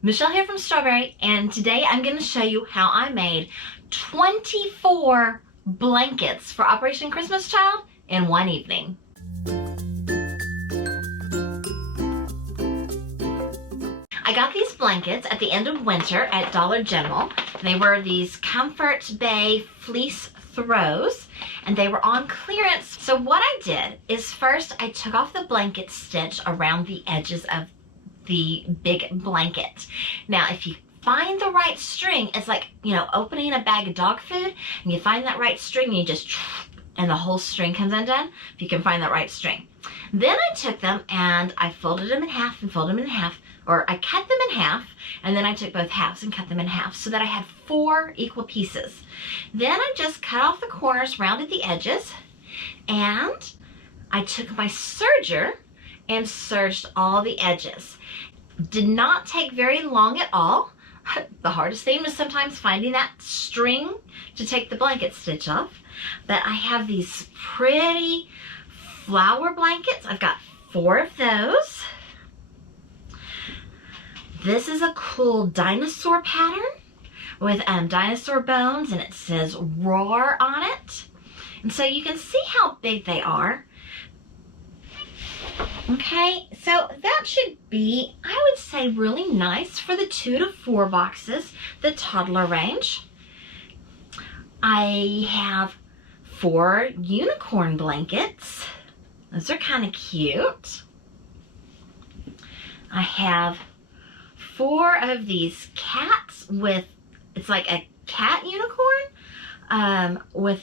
Michelle here from Strawberry, and today I'm going to show you how I made 24 blankets for Operation Christmas Child in one evening. I got these blankets at the end of winter at Dollar General. They were these Comfort Bay fleece throws, and they were on clearance. So what I did is first I took off the blanket stitch around the edges of the big blanket. Now, if you find the right string, it's like, you know, opening a bag of dog food, and you find that right string, and you just, and the whole string comes undone, if you can find that right string. Then I took them and I folded them in half and folded them in half, or I cut them in half, and then I took both halves and cut them in half so that I had 4 equal pieces. Then I just cut off the corners, rounded the edges, and I took my serger and serged all the edges. Did not take very long at all. The hardest thing was sometimes finding that string to take the blanket stitch off. But I have these pretty flower blankets. I've got 4 of those. This is a cool dinosaur pattern with dinosaur bones, and it says roar on it. And so you can see how big they are. Okay, so that should be, I would say, really nice for the 2 to 4 boxes, the toddler range. I have 4 unicorn blankets. Those are kind of cute. I have 4 of these cats with, it's like a cat unicorn with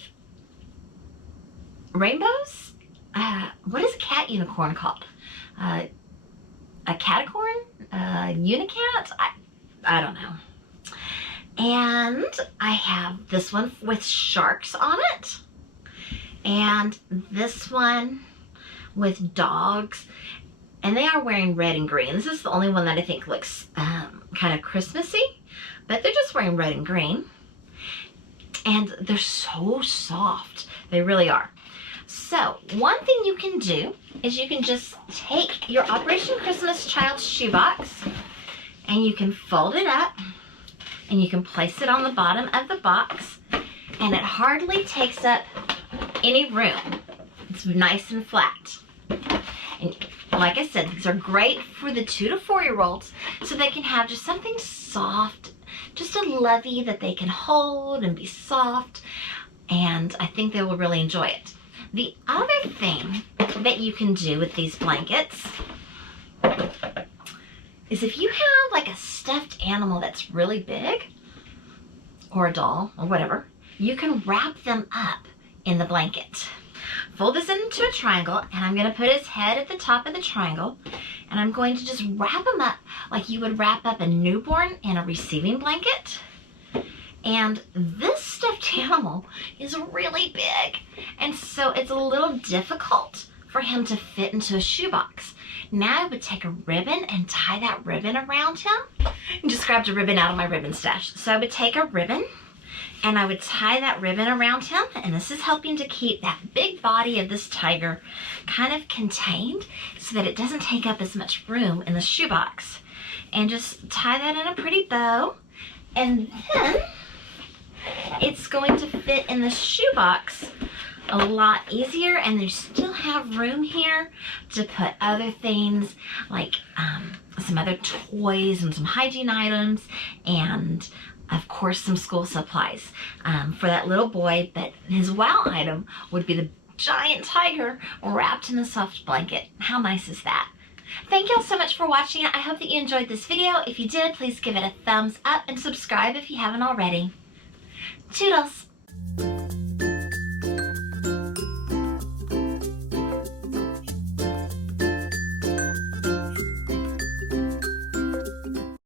rainbows. What is a cat unicorn called? A catacorn? Unicat? I don't know. And I have this one with sharks on it. And this one with dogs. And they are wearing red and green. This is the only one that I think looks kind of Christmassy. But they're just wearing red and green. And they're so soft. They really are. So, one thing you can do is you can just take your Operation Christmas Child shoebox and you can fold it up and you can place it on the bottom of the box, and it hardly takes up any room. It's nice and flat. And like I said, these are great for the 2 to 4-year-olds, so they can have just something soft, just a lovey that they can hold and be soft, and I think they will really enjoy it. The other thing that you can do with these blankets is if you have like a stuffed animal that's really big, or a doll, or whatever, you can wrap them up in the blanket. Fold this into a triangle, and I'm going to put his head at the top of the triangle, and I'm going to just wrap him up like you would wrap up a newborn in a receiving blanket. And this stuffed animal is really big, and so it's a little difficult for him to fit into a shoebox. Now I would take a ribbon and tie that ribbon around him. I just grabbed a ribbon out of my ribbon stash. So I would take a ribbon and I would tie that ribbon around him, and this is helping to keep that big body of this tiger kind of contained so that it doesn't take up as much room in the shoebox. And just tie that in a pretty bow, and then it's going to fit in the shoebox a lot easier, and you still have room here to put other things like some other toys and some hygiene items, and of course some school supplies for that little boy. But his wow item would be the giant tiger wrapped in a soft blanket. How nice is that? Thank y'all so much for watching. I hope that you enjoyed this video. If you did, please give it a thumbs up and subscribe if you haven't already. Toodles!